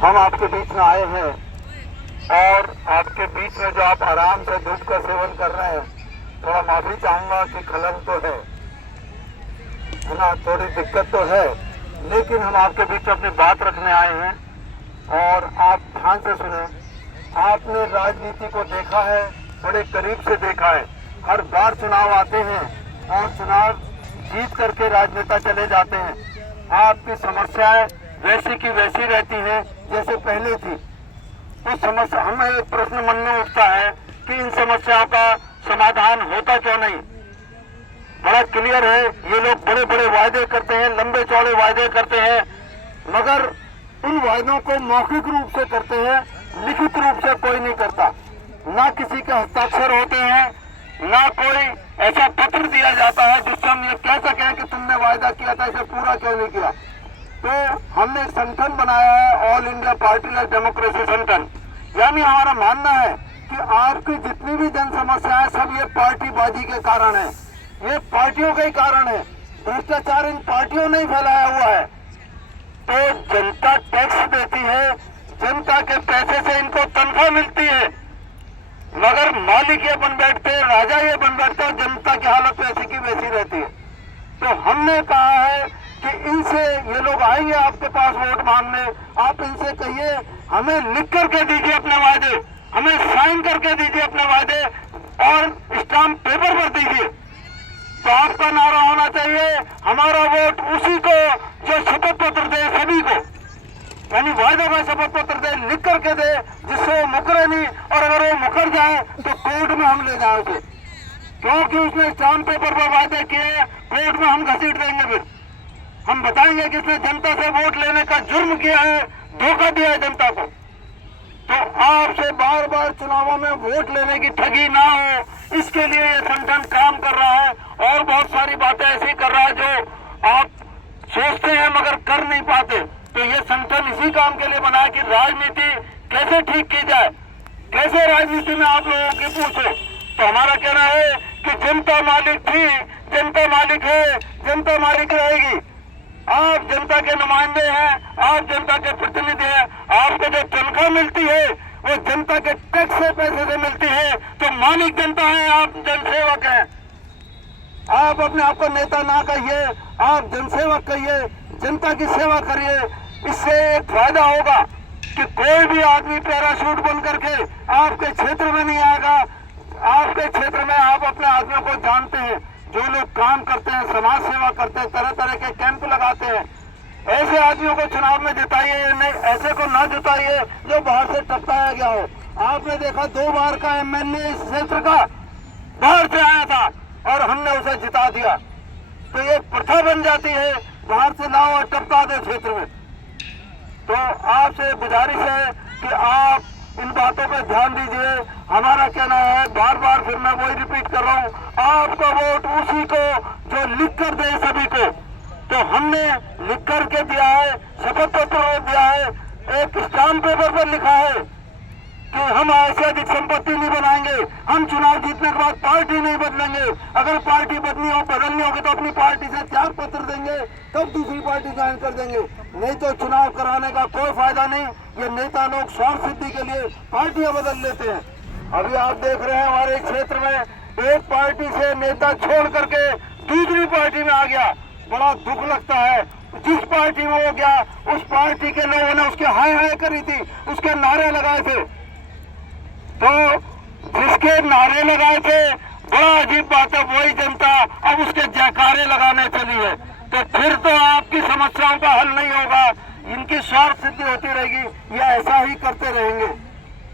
हम आपके बीच में आए हैं और आपके बीच में जो आप आराम से धूप का सेवन कर रहे हैं, थोड़ा माफी चाहूंगा कि खलल तो है ना, थोड़ी दिक्कत तो है, लेकिन हम आपके बीच में अपनी बात रखने आए हैं और आप ध्यान से सुने। आपने राजनीति को देखा है, बड़े करीब से देखा है। हर बार चुनाव आते हैं और चुनाव जीत करके राजनेता चले जाते हैं। आपकी समस्याएं वैसी की वैसी रहती हैं जैसे पहले थी। तो समस्या, हमें एक प्रश्न मन में उठता है कि इन समस्याओं का समाधान होता क्यों नहीं। बड़ा क्लियर है, ये लोग बड़े बड़े वायदे करते हैं, लंबे चौड़े वायदे करते हैं, मगर उन वायदों को मौखिक रूप से करते हैं, लिखित रूप से कोई नहीं करता। ना किसी के हस्ताक्षर होते हैं, ना कोई ऐसा पत्र दिया जाता है जिससे हम ये कह सकें कि तुमने वायदा किया था, इसे पूरा क्यों नहीं किया। तो हमने एक संगठन बनाया है, ऑल इंडिया पार्टीलेस डेमोक्रेसी संगठन। यानी हमारा मानना है कि आपकी जितनी भी जन समस्याएं सब ये पार्टीबाजी के कारण है, ये पार्टियों के ही कारण है। भ्रष्टाचार इन पार्टियों ने ही फैलाया हुआ है। तो जनता टैक्स देती है, जनता के पैसे से इनको तनख्वाह मिलती है, मगर मालिक ये बन बैठते हैं, राजा ये बन बैठते हैं, जनता की हालत वैसी की वैसी रहती है। तो हमने कहा है कि इनसे, ये लोग आएंगे आपके पास वोट मांगने, आप इनसे कहिए हमें लिख करके दीजिए अपने वायदे, हमें साइन करके दीजिए अपने वायदे और स्टाम्प पेपर पर दीजिए। तो आपका नारा होना चाहिए, हमारा वोट उसी को जो शपथ पत्र दे सभी को, यानी वायदों का शपथ पत्र दे, लिख करके दे, जिससे वो मुकरे नहीं, और अगर वो मुकर जाए तो कोर्ट में हम ले जाए उसे, क्योंकि उसने स्टाम्प पेपर पर वायदे किए, कोर्ट में हम घसीट देंगे। फिर हम बताएंगे कि इसने जनता से वोट लेने का जुर्म किया है, धोखा दिया है जनता को। तो आपसे बार बार चुनावों में वोट लेने की ठगी ना हो, इसके लिए ये संगठन काम कर रहा है और बहुत सारी बातें ऐसी कर रहा है जो आप सोचते हैं मगर कर नहीं पाते। तो ये संगठन इसी काम के लिए बना है कि राजनीति कैसे ठीक की जाए, कैसे राजनीति में आप लोगों की पूछो। तो हमारा कहना है कि जनता मालिक थी, जनता मालिक है, जनता मालिक रहेगी। आप जनता के नुमाइंदे हैं, आप जनता के प्रतिनिधि हैं, आपको जो तनख्वाह मिलती है वो जनता के टैक्स से पैसे से मिलती है। तो मालिक जनता है, आप जनसेवक हैं। आप अपने आप को नेता ना कहिए, आप जनसेवक कहिए, जनता की सेवा करिए। इससे एक फायदा होगा कि कोई भी आदमी पैराशूट बन करके आपके क्षेत्र में नहीं आएगा। आपके क्षेत्र में आप अपने आदमियों को जानते हैं, जो लोग काम करते हैं, समाज सेवा करते हैं, तरह तरह के कैंप लगाते हैं। ऐसे आदमियों को चुनाव में जिताइए, नहीं ऐसे को ना जिताइए जो बाहर से टपकाया गया हो। आपने देखा 2 बार का एमएलए इस क्षेत्र का बाहर से आया था और हमने उसे जिता दिया। तो ये प्रथा बन जाती है, बाहर से लाओ और टपका दो क्षेत्र में। तो आपसे गुजारिश है कि आप इन बातों पर ध्यान दीजिए। हमारा कहना है, बार बार फिर मैं वही रिपीट कर रहा हूँ, आपका वोट उसी को जो लिख कर दे सभी को। तो हमने लिख कर के दिया है, शपथ पत्र दिया है, एक स्टाम्प पेपर पर लिखा है कि हम ऐसे अधिक संपत्ति नहीं बनाएंगे, हम चुनाव जीतने के बाद पार्टी नहीं बदलेंगे। अगर पार्टी बदलनी होगी तो अपनी पार्टी से त्याग पत्र देंगे, तब दूसरी पार्टी ज्वाइन कर देंगे, नहीं तो चुनाव कराने का कोई फायदा नहीं। ये नेता लोग स्वार्थ सिद्धि के लिए पार्टियां बदल लेते हैं। अभी आप देख रहे हैं हमारे क्षेत्र में एक पार्टी से नेता छोड़ करके दूसरी पार्टी में आ गया, बड़ा दुख लगता है। जिस पार्टी में वो गया उस पार्टी के लोगों ने उसके हाय हाय करी थी, उसके नारे लगाए थे। तो जिसके नारे लगाए थे, बड़ा अजीब बात है, वही जनता अब उसके जयकारे लगाने चली है। तो फिर तो आपकी समस्याओं का हल नहीं होगा, इनकी स्वार्थ सिद्धि होती रहेगी, या ऐसा ही करते रहेंगे।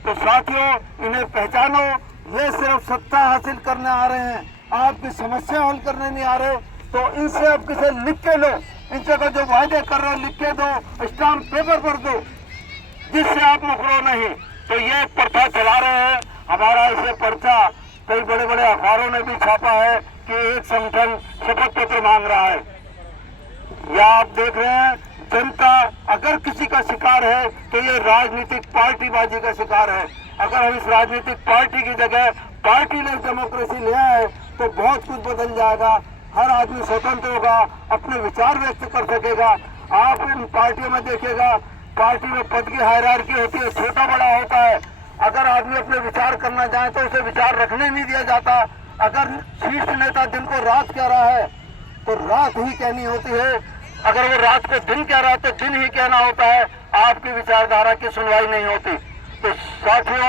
तो साथियों, इन्हें पहचानो, ये सिर्फ सत्ता हासिल करने आ रहे हैं, आपकी समस्या हल करने नहीं आ रहे। तो इनसे अब किसे लिख के लो, इनसे जो वायदे कर रहे हो लिख के दो, स्टाम्प पेपर पर दो, जिससे आप मुकरो नहीं। तो ये प्रथा चला रहे हैं। हमारा इसे पर्चा कई बड़े बड़े अखबारों ने भी छापा है कि एक संगठन शपथ पत्र मांग रहा है। या आप देख रहे हैं, जनता अगर किसी का शिकार है तो ये राजनीतिक पार्टीबाजी का शिकार है। अगर हम इस राजनीतिक पार्टी की जगह पार्टीलेस डेमोक्रेसी ले आए तो बहुत कुछ बदल जाएगा। हर आदमी स्वतंत्र होगा, अपने विचार व्यक्त कर सकेगा। आप इन पार्टियों में देखिएगा पार्टी में पद की हायरार्की होती है, छोटा बड़ा होता है। अगर आदमी अपने विचार करना चाहे तो उसे विचार रखने नहीं दिया जाता। अगर शीर्ष नेता दिन को रात कह रहा है तो रात ही कहनी होती है, अगर वो रात को दिन कह रहा है तो दिन ही कहना होता है। आपकी विचारधारा की सुनवाई नहीं होती। तो साथियों,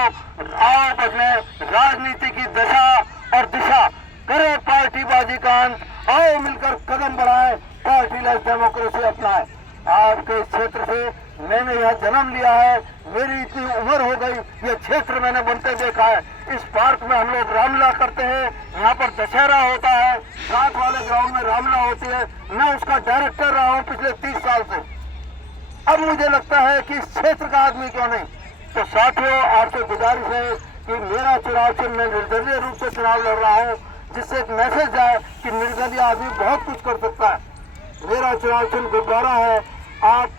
आप अपने राजनीति की दशा और दिशा करें पार्टीबाजी का अंत, आओ मिलकर कदम बढ़ाएं, पार्टी लेस डेमोक्रेसी अपनाएं। आपके क्षेत्र से मैंने यह जन्म लिया है, मेरी इतनी उम्र हो गई, ये क्षेत्र मैंने बनते देखा है। इस पार्क में हम लोग रामलीला करते हैं, यहाँ पर दशहरा होता है, साथ वाले ग्राउंड में रामलीला होती है। मैं उसका डायरेक्टर रहा हूँ पिछले 30 साल से। अब मुझे लगता है कि इस क्षेत्र का आदमी क्यों नहीं। तो साथियों, आपसे गुजारिश है कि मेरा चुनाव चिन्ह, मैं निर्दलीय रूप से चुनाव लड़ रहा हूँ, जिससे एक मैसेज जाए कि निर्दलीय आदमी बहुत कुछ कर सकता है। मेरा चुनाव चिन्ह गुब्बारा है। आप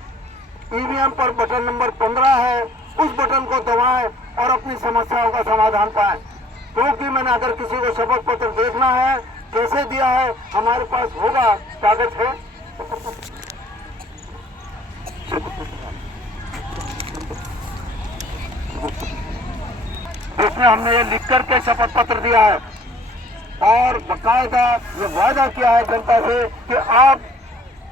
ईवीएम पर बटन नंबर 15 है, उस बटन को दबाएं और अपनी समस्याओं का समाधान पाएं। क्योंकि मैंने अगर किसी को शपथ पत्र देखना है, कैसे दिया है, हमारे पास होगा, कागज है, जिसमें हमने ये लिख करके शपथ पत्र दिया है और बाकायदा ये वादा किया है जनता से कि आप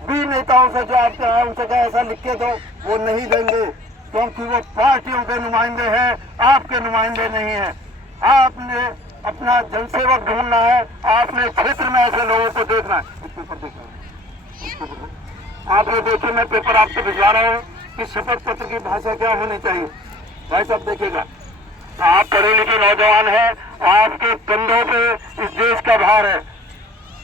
भी नेताओं से जो आप कहा उनसे कहा ऐसा लिख के दो, वो नहीं देंगे, क्योंकि वो पार्टियों के नुमाइंदे हैं, आपके नुमाइंदे नहीं हैं। आपने अपना जनसेवक ढूंढना है, आपने क्षेत्र में ऐसे लोगों को देखना है। आप ये देखिए, मैं पेपर आपको भिजवा रहा हूँ कि शपथ पत्र की भाषा क्या होनी चाहिए। भाई साहब देखिएगा, आप पढ़े लिखे नौजवान हैं, आपके कंधों पे इस देश का भार है,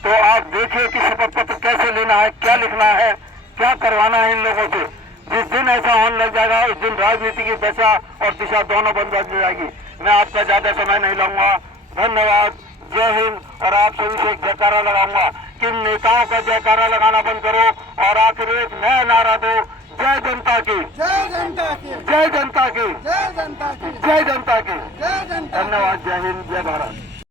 तो आप देखिए कि शपथ पत्र कैसे लेना है, क्या लिखना है, क्या करवाना है इन लोगों से। जिस दिन ऐसा होने लग जाएगा, उस दिन राजनीति की दशा और दिशा दोनों बंद हो जाएगी। मैं आपका ज्यादा समय नहीं लूंगा। धन्यवाद, जय हिंद। और आप सभी से एक जयकारा लगाऊंगा कि नेताओं का जयकारा लगाना बंद करो और आखिर एक नया नारा दो, जय जनता की, जय जनता की, जय जनता की, जय जनता की, जय जनता की। जय जनता की। धन्यवाद, जय हिंद, जय भारत।